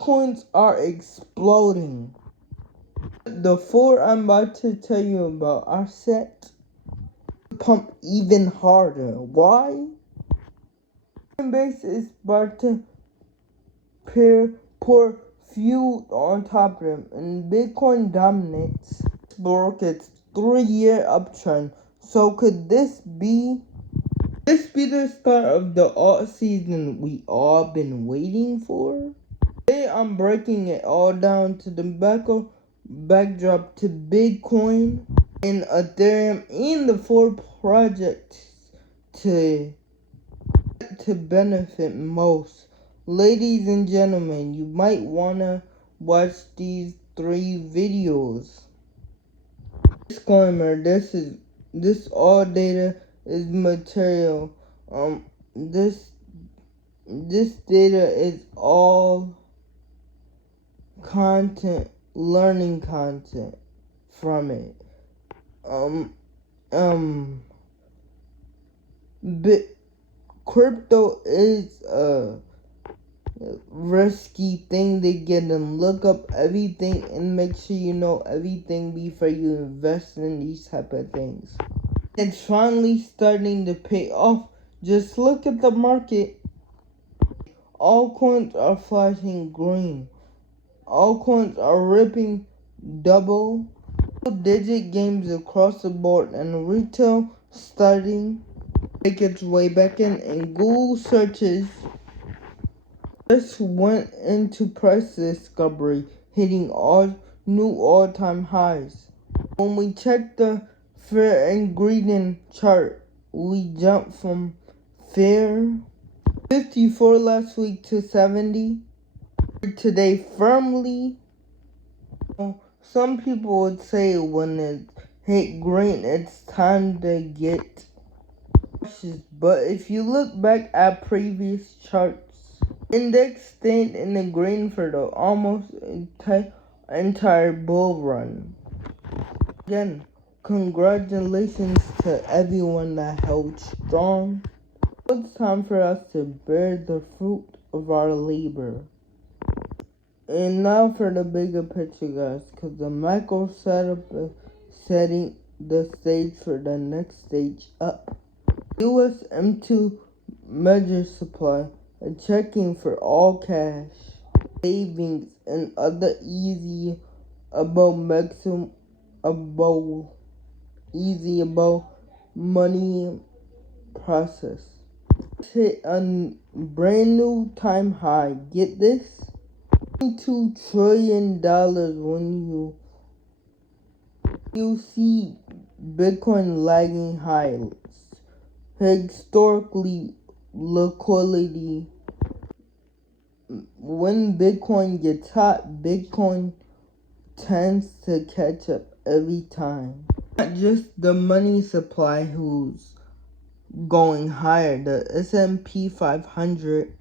Coins are exploding. The four I'm about to tell you about are set to pump even harder. Why? Coinbase is about to pour fuel on top of them, and Bitcoin dominates. Broke its 3-year uptrend. So could this be the start of the alt season we all been waiting for? Today I'm breaking it all down to the backdrop to Bitcoin and Ethereum and the 4 projects to benefit most. Ladies and gentlemen, you might wanna watch these 3 videos. Disclaimer: this all data is material. This data is all content, learning content from it. Crypto is a risky thing to get and look up everything and make sure you know everything before you invest in these type of things. It's finally starting to pay off. Just look at the market. All coins are flashing green. All coins are ripping double-digit gains across the board, and retail starting to make its way back in, and Google searches just went into price discovery, hitting all new all-time highs. When we check the Fear ingredient chart, we jump from Fear 54 last week to 70 today firmly. Some people would say when it hit green, it's time to get cautious. But if you look back at previous charts, index stayed in the green for the almost entire bull run. Again, congratulations to everyone that held strong. It's time for us to bear the fruit of our labor. And now for the bigger picture, guys, because the macro setup is setting the stage for the next stage up. US M2 measure supply and checking for all cash, savings, and other easy about money process. Hit a brand new time high. Get this? $2 trillion when you see Bitcoin lagging highs. Historically, liquidity. When Bitcoin gets hot, Bitcoin tends to catch up every time. Not just the money supply who's going higher. The S&P 500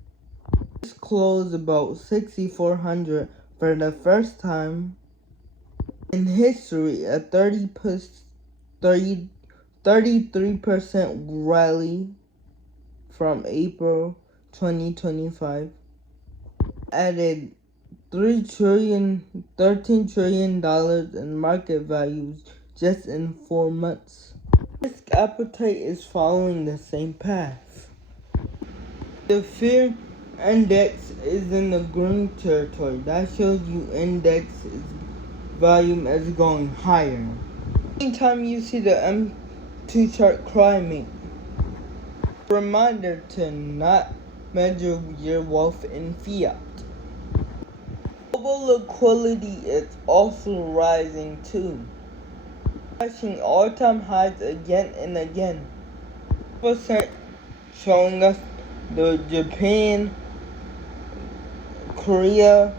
just closed about 6,400 for the first time in history. A 33% rally from April 2025 added $13 trillion in market values just in 4 months. Risk appetite is following the same path. The fear index is in the green territory. That shows you index volume is going higher. Anytime you see the M2 chart climbing, reminder to not measure your wealth in fiat. Global liquidity is also rising too, touching all-time highs again and again. % showing us the Japan, Korea,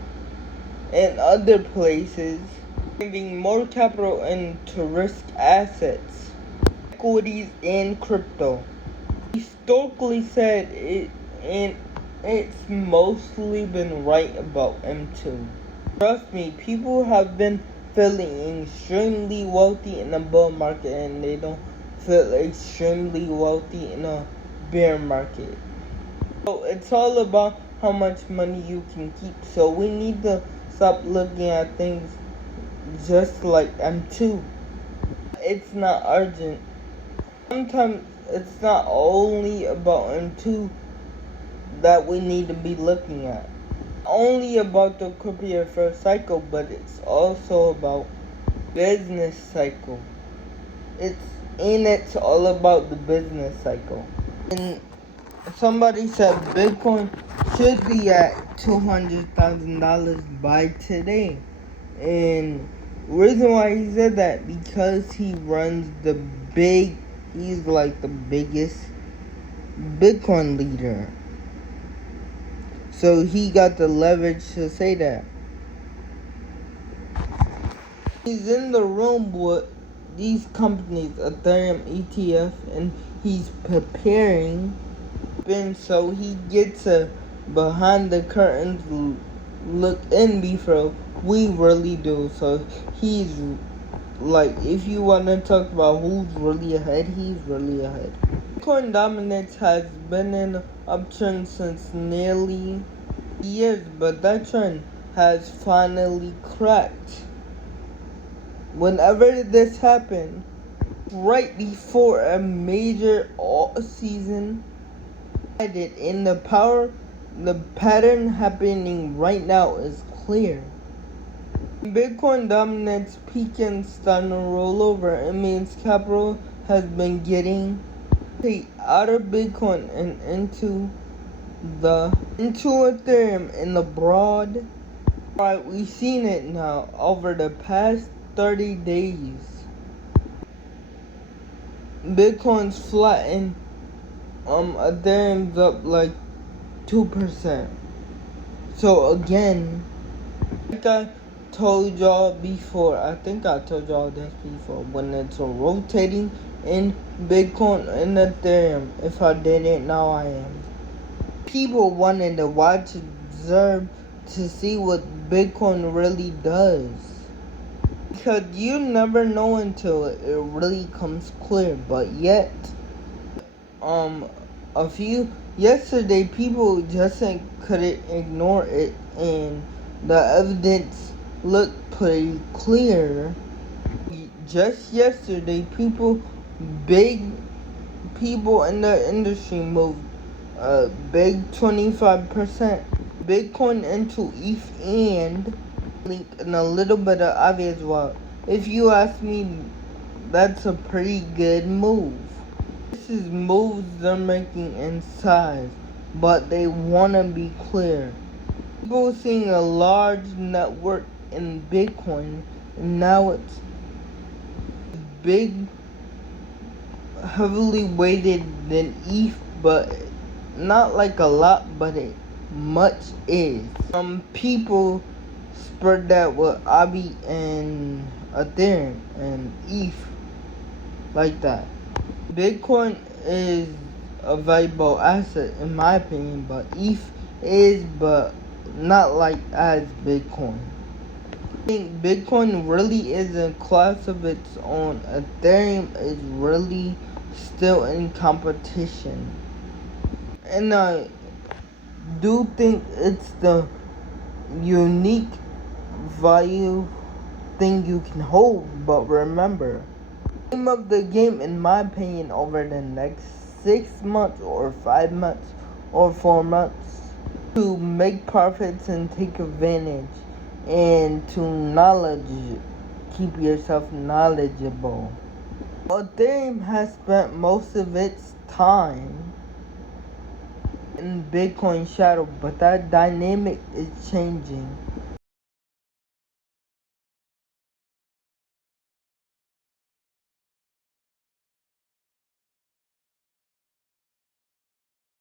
and other places giving more capital into risk assets, equities, and crypto. Historically said it, and it's mostly been right about M2. Trust me, people have been feeling extremely wealthy in a bull market, and they don't feel extremely wealthy in a bear market. So it's all about how much money you can keep. So we need to stop looking at things just like M2. It's not urgent. Sometimes it's not only about M2 that we need to be looking at. Only about the career first cycle, but it's also about business cycle. It's all about the business cycle. And somebody said Bitcoin should be at $200,000 by today. And reason why he said that, because he runs he's like the biggest Bitcoin leader. So he got the leverage to say that. He's in the room with these companies, Ethereum ETF, and he's preparing. And so he gets a behind the curtains look in before we really do. So he's like, if you want to talk about who's really ahead, he's really ahead. Bitcoin dominance has been in an uptrend since nearly years, but that trend has finally cracked. Whenever this happened, right before a major all-season, in the pattern happening right now is clear. Bitcoin dominance peaking starting to roll over. It means capital has been getting out of Bitcoin and into Ethereum in the broad. Alright, we've seen it now over the past 30 days. Bitcoin's flattened. Ethereum's up like 2%. So again, like I told y'all before, I think I told y'all this before, when it's rotating in Bitcoin and Ethereum. If I didn't, now I am. People wanted to watch, observe, to see what Bitcoin really does. Because you never know until it really comes clear. But yet, yesterday people just couldn't ignore it, and the evidence looked pretty clear. Just yesterday, big people in the industry moved a big 25% Bitcoin into ETH and Link, and a little bit of Aave as well. If you ask me, that's a pretty good move. This is moves they're making in size, but they want to be clear. People seeing a large network in Bitcoin, and now it's big, heavily weighted than ETH, but not like a lot, but it much is. People spread that with Aave and Ethereum and ETH like that. Bitcoin is a valuable asset in my opinion, but ETH is, but not like as Bitcoin. I think Bitcoin really is a class of its own. Ethereum is really still in competition. And I do think it's the unique value thing you can hold, but remember, name of the game in my opinion over the next 6 months or 5 months or 4 months to make profits and take advantage and to keep yourself knowledgeable. Ethereum has spent most of its time in Bitcoin shadow, but that dynamic is changing.